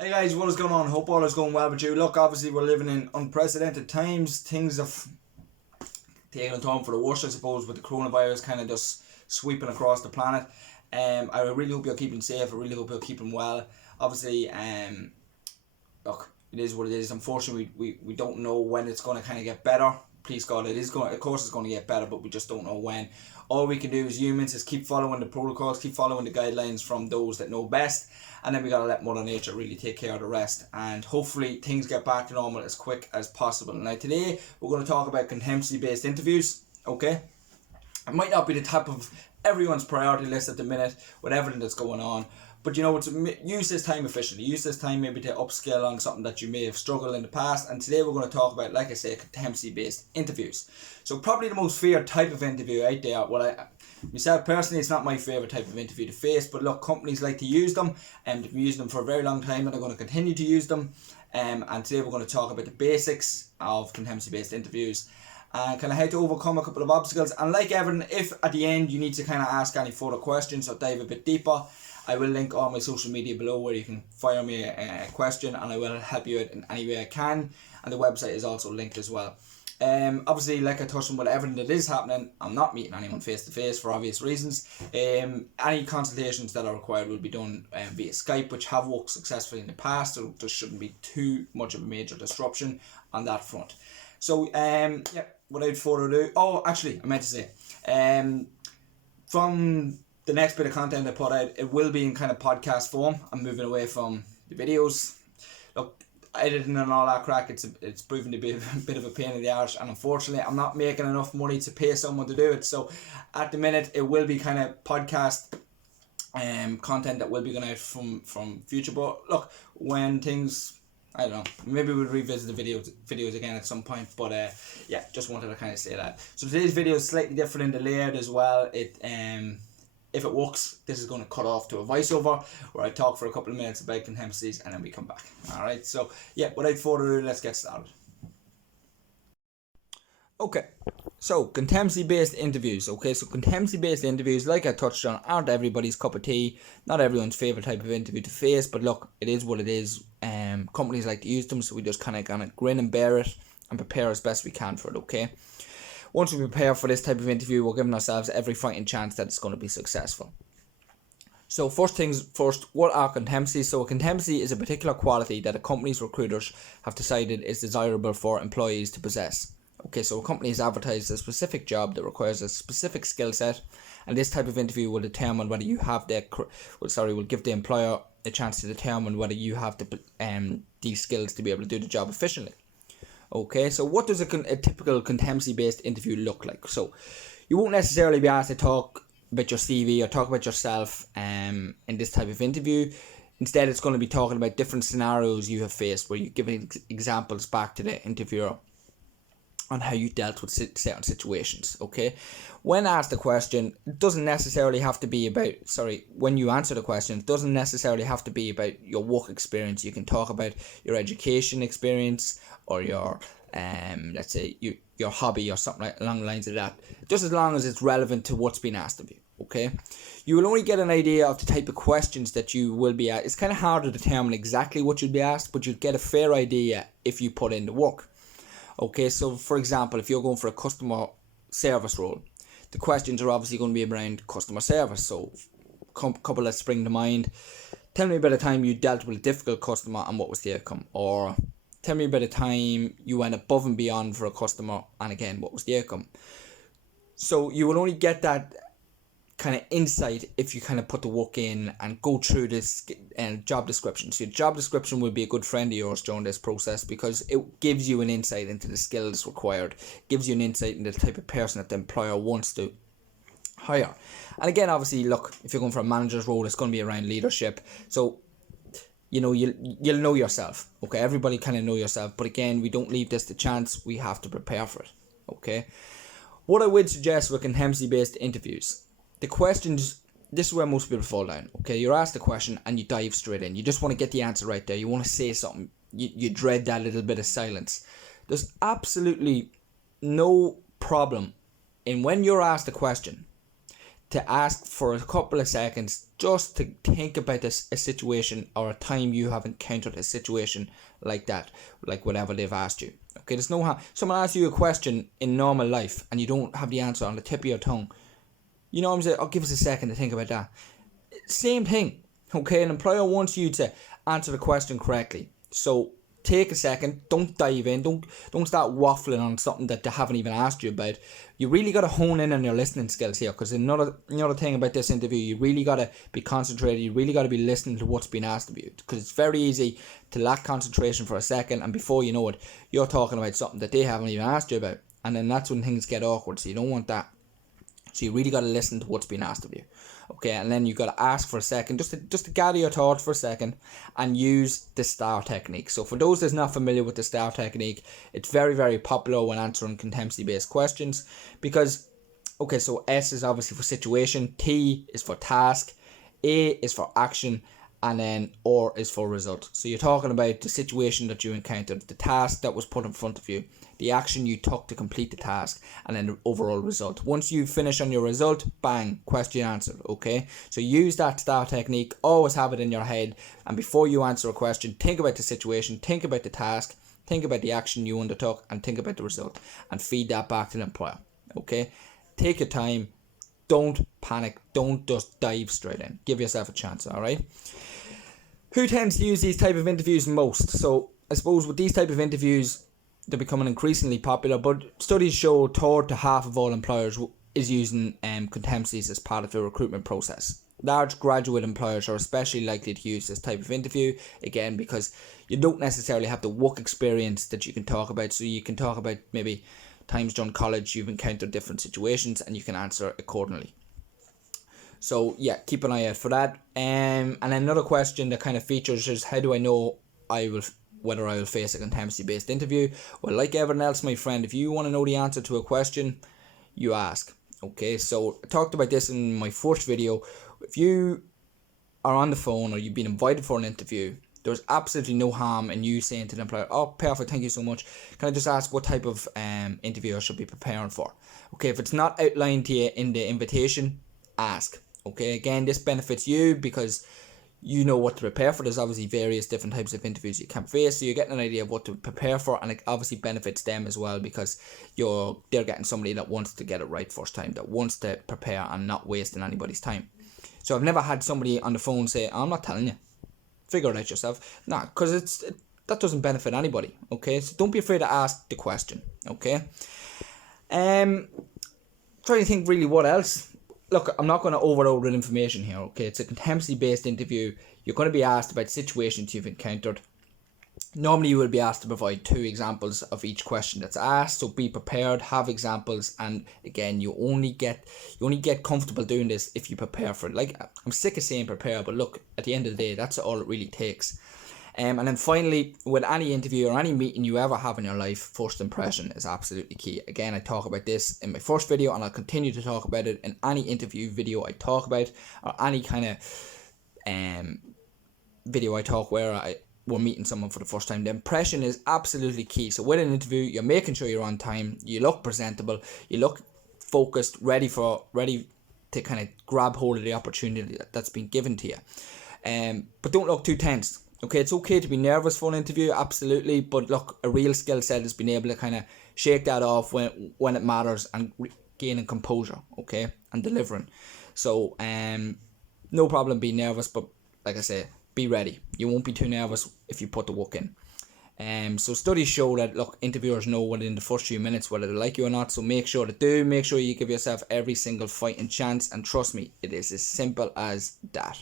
Hey guys, what is going on? Hope all is going well with you. Look, obviously we're living in unprecedented times. Things have taken a turn for the worse, I suppose, with the coronavirus kind of just sweeping across the planet. I really hope you're keeping safe. I really hope you're keeping well. Obviously, look, it is what it is. Unfortunately, we don't know when it's going to kind of get better. Please God, it is going. Of course, it's going to get better, but we just don't know when. All we can do as humans is keep following the protocols, keep following the guidelines from those that know best, and then we gotta let Mother Nature really take care of the rest. And hopefully, things get back to normal as quick as possible. Now, today we're going to talk about competency-based interviews. Okay, it might not be the top of everyone's priority list at the minute with everything that's going on. But use this time efficiently. Use this time maybe to upskill on something that you may have struggled in the past. And today we're going to talk about, like I say, competency-based interviews. So probably the most feared type of interview out there. Myself personally, it's not my favourite type of interview to face. But look, companies like to use them, and they've been using them for a very long time, and they're going to continue to use them. And today we're going to talk about the basics of competency-based interviews. And kind of how to overcome a couple of obstacles. And like everything, if at the end you need to kind of ask any further questions or dive a bit deeper, I will link all my social media below where you can fire me a question, and I will help you out in any way I can. And the website is also linked as well. Obviously, like I touched on with everything that is happening, I'm not meeting anyone face to face for obvious reasons. Any consultations that are required will be done via Skype, which have worked successfully in the past, so there shouldn't be too much of a major disruption on that front. So, without further ado, I meant to say, from the next bit of content I put out, it will be in kind of podcast form. I'm moving away from the videos. Look, editing and all that crack, it's proven to be a bit of a pain in the arse, and unfortunately I'm not making enough money to pay someone to do it. So at the minute it will be kind of podcast content that will be going out from future. But look, when things, I don't know, maybe we'll revisit the videos again at some point, but just wanted to kind of say that. So today's video is slightly different in the layout as well. If it works, this is going to cut off to a voiceover where I talk for a couple of minutes about competencies and then we come back. Alright, so without further ado, let's get started. Okay, so competency-based interviews. Okay, so competency-based interviews, like I touched on, aren't everybody's cup of tea. Not everyone's favourite type of interview to face, but look, it is what it is. Companies like to use them, so we just kind of grin and bear it and prepare as best we can for it, okay? Once we prepare for this type of interview, we're giving ourselves every fighting chance that it's going to be successful. So first things first, what are competencies? So a competency is a particular quality that a company's recruiters have decided is desirable for employees to possess. Okay, so a company has advertised a specific job that requires a specific skill set, and this type of interview will determine whether you have will give the employer a chance to determine whether you have these skills to be able to do the job efficiently. Okay, so what does a typical competency-based interview look like? So you won't necessarily be asked to talk about your CV or talk about yourself in this type of interview. Instead, it's going to be talking about different scenarios you have faced where you give examples back to the interviewer on how you dealt with certain situations, okay? When asked a question, it doesn't necessarily have to be about, when you answer the question, it doesn't necessarily have to be about your work experience. You can talk about your education experience or your, let's say, your hobby or something along the lines of that, just as long as it's relevant to what's been asked of you, okay? You will only get an idea of the type of questions that you will be asked. It's kind of hard to determine exactly what you'll be asked, but you'll get a fair idea if you put in the work. Okay, so for example, if you're going for a customer service role, the questions are obviously going to be around customer service. So couple that spring to mind. Tell me about a time you dealt with a difficult customer and what was the outcome. Or tell me about a time you went above and beyond for a customer and again, what was the outcome. So you will only get that kind of insight if you kind of put the work in and go through this job description. So your job description will be a good friend of yours during this process because it gives you an insight into the skills required, gives you an insight into the type of person that the employer wants to hire. And again, obviously, look, if you're going for a manager's role, it's going to be around leadership. So, you'll know yourself, okay? Everybody kind of know yourself. But again, we don't leave this to chance. We have to prepare for it, okay? What I would suggest with competency-based interviews, the questions, this is where most people fall down, okay? You're asked a question and you dive straight in. You just want to get the answer right there. You want to say something. You dread that little bit of silence. There's absolutely no problem in when you're asked a question to ask for a couple of seconds just to think about a situation or a time you have encountered a situation like that, like whatever they've asked you. Okay, there's no harm. Someone asks you a question in normal life and you don't have the answer on the tip of your tongue. You know what I'm saying? Give us a second to think about that. Same thing. Okay, an employer wants you to answer the question correctly. So take a second, don't dive in, don't start waffling on something that they haven't even asked you about. You really got to hone in on your listening skills here, because another thing about this interview, you really got to be concentrated, you really got to be listening to what's being asked of you, because it's very easy to lack concentration for a second, and before you know it, you're talking about something that they haven't even asked you about, and then that's when things get awkward, so you don't want that. So you really got to listen to what's being asked of you. Okay, and then you got to ask for a second, just to gather your thoughts for a second, and use the STAR technique. So for those that's not familiar with the STAR technique, it's very, very popular when answering competency-based questions, because, okay, so S is obviously for situation, T is for task, A is for action, and then R is for result. So you're talking about the situation that you encountered, the task that was put in front of you, the action you took to complete the task, and then the overall result. Once you finish on your result, bang, question answered. Okay, so use that STAR technique, always have it in your head, and before you answer a question, think about the situation, think about the task, think about the action you undertook, and think about the result, and feed that back to the employer. Okay, take your time, don't panic, don't just dive straight in, give yourself a chance. All right, who tends to use these type of interviews most? So I suppose with these type of interviews, they're becoming increasingly popular, but studies show a third to half of all employers is using competencies as part of the recruitment process. Large graduate employers are especially likely to use this type of interview, again, because you don't necessarily have the work experience that you can talk about, so you can talk about maybe times during college you've encountered different situations and you can answer accordingly. So yeah, keep an eye out for that. And another question that kind of features is, how do I know whether I will face a competency-based interview? Well, like everyone else, my friend, if you want to know the answer to a question, you ask. Okay, so I talked about this in my first video. If you are on the phone or you've been invited for an interview, there's absolutely no harm in you saying to the employer, oh, perfect, thank you so much. Can I just ask what type of interview I should be preparing for? Okay, if it's not outlined to you in the invitation, ask. Okay, again, this benefits you because you know what to prepare for. There's obviously various different types of interviews you can face, so you're getting an idea of what to prepare for, and it obviously benefits them as well because they're getting somebody that wants to get it right first time, that wants to prepare and not wasting anybody's time. So I've never had somebody on the phone say, I'm not telling you, figure it out yourself. Nah, because that doesn't benefit anybody. Okay, so don't be afraid to ask the question. Okay, trying to think really what else. Look, I'm not going to overload with information here, okay? It's a competency-based interview. You're going to be asked about situations you've encountered. Normally, you will be asked to provide 2 examples of each question that's asked, so be prepared, have examples, and again, you only get comfortable doing this if you prepare for it. Like, I'm sick of saying prepare, but look, at the end of the day, that's all it really takes. And then finally, with any interview or any meeting you ever have in your life, first impression is absolutely key. Again, I talk about this in my first video and I'll continue to talk about it in any interview video I talk about, or any kind of video I talk where we're meeting someone for the first time. The impression is absolutely key. So with an interview, you're making sure you're on time, you look presentable, you look focused, ready to kind of grab hold of the opportunity that's been given to you. But don't look too tense. Okay, it's okay to be nervous for an interview, absolutely, but look, a real skill set is being able to kind of shake that off when it matters and gaining composure, okay, and delivering. So, no problem being nervous, but like I say, be ready. You won't be too nervous if you put the work in. So studies show that, look, interviewers know within the first few minutes whether they like you or not, so make sure you give yourself every single fighting chance, and trust me, it is as simple as that.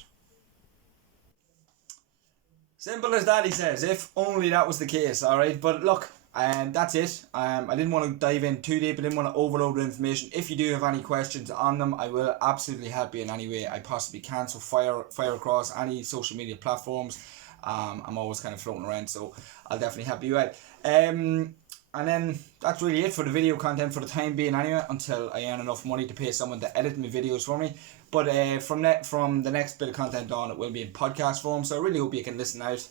Simple as that, he says. If only that was the case, alright? But look, that's it. I didn't want to dive in too deep. I didn't want to overload the information. If you do have any questions on them, I will absolutely help you in any way I possibly can. So fire across any social media platforms. I'm always kind of floating around, so I'll definitely help you out. And then that's really it for the video content for the time being anyway, until I earn enough money to pay someone to edit my videos for me. But from the next bit of content on, it will be in podcast form, so I really hope you can listen out.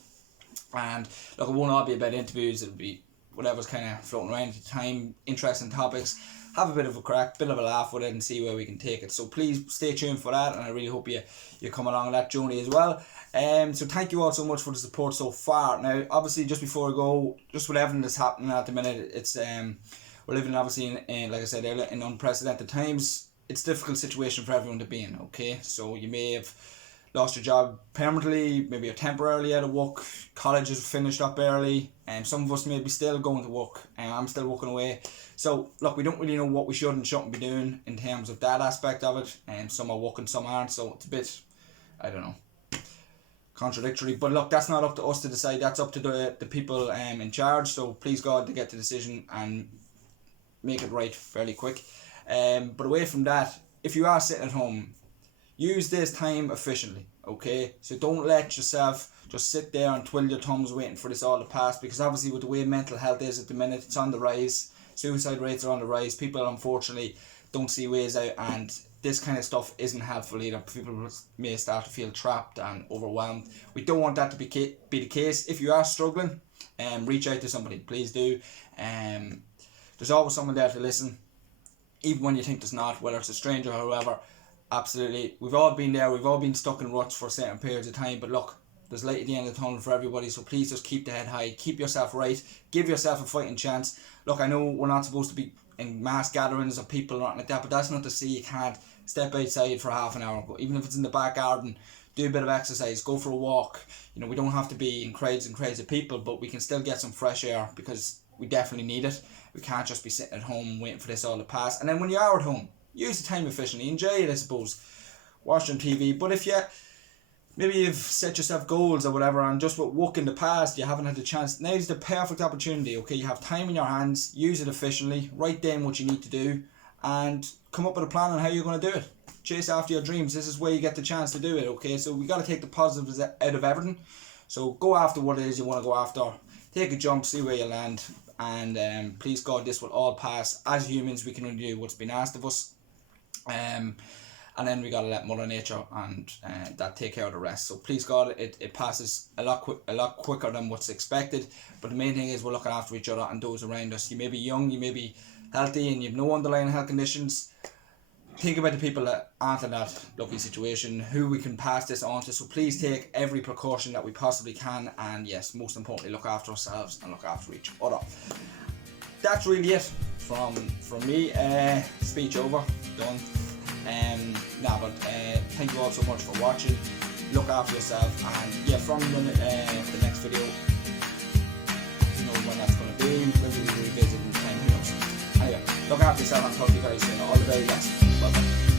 And look, it won't all be about interviews, it'll be whatever's kind of floating around at the time, interesting topics, have a bit of a crack, bit of a laugh with it, and see where we can take it. So please stay tuned for that, and I really hope you come along that journey as well. So thank you all so much for the support so far. Now, obviously, just before I go, just with everything that's happening at the minute, it's we're living obviously in like I said earlier, in unprecedented times. It's a difficult situation for everyone to be in. Okay, so you may have lost your job permanently, maybe you're temporarily out of work, college is finished up early, and some of us may be still going to work, and I'm still working away. So look, we don't really know what we should and shouldn't be doing in terms of that aspect of it, and some are working, some aren't, so it's a bit, I don't know, contradictory. But look, that's not up to us to decide, that's up to the people in charge. So please God to get the decision and make it right fairly quick. But away from that, if you are sitting at home, use this time efficiently, okay? So don't let yourself just sit there and twiddle your thumbs waiting for this all to pass, because obviously with the way mental health is at the minute, it's on the rise. Suicide rates are on the rise. People unfortunately don't see ways out, and this kind of stuff isn't helpful either. People may start to feel trapped and overwhelmed. We don't want that to be the case. If you are struggling, reach out to somebody, please do. There's always someone there to listen, even when you think there's not, whether it's a stranger or whoever. Absolutely, we've all been there, we've all been stuck in ruts for certain periods of time, but look, there's light at the end of the tunnel for everybody. So please just keep the head high, keep yourself right, give yourself a fighting chance. Look, I know we're not supposed to be in mass gatherings of people or anything like that, but that's not to say you can't step outside for half an hour, even if it's in the back garden, do a bit of exercise, go for a walk. You know, we don't have to be in crowds and crowds of people, but we can still get some fresh air, because we definitely need it. We can't just be sitting at home waiting for this all to pass. And then when you are at home, use the time efficiently, enjoy it, I suppose, watch on TV. But if maybe you've set yourself goals or whatever, and just with work in the past you haven't had the chance, now's the perfect opportunity. Okay, you have time in your hands, use it efficiently, write down what you need to do, and come up with a plan on how you're going to do it. Chase after your dreams. This is where you get the chance to do it. Okay, so we got to take the positives out of everything. So go after what it is you want to go after, take a jump, see where you land, and please God, this will all pass. As humans, we can only do what's been asked of us. And then we gotta let Mother Nature and that take care of the rest. So please God, it passes a lot quicker than what's expected. But the main thing is we're looking after each other and those around us. You may be young, you may be healthy, and you have no underlying health conditions. Think about the people that aren't in that lucky situation, who we can pass this on to. So please take every precaution that we possibly can, and yes, most importantly, look after ourselves and look after each other. That's really it from me. Speech over, done. Thank you all so much for watching. Look after yourself, and yeah, from the next video, who knows when that's going to be, maybe we'll revisit in time, who knows. Anyway, look after yourself and talk to you guys soon. All the very best. Bye bye.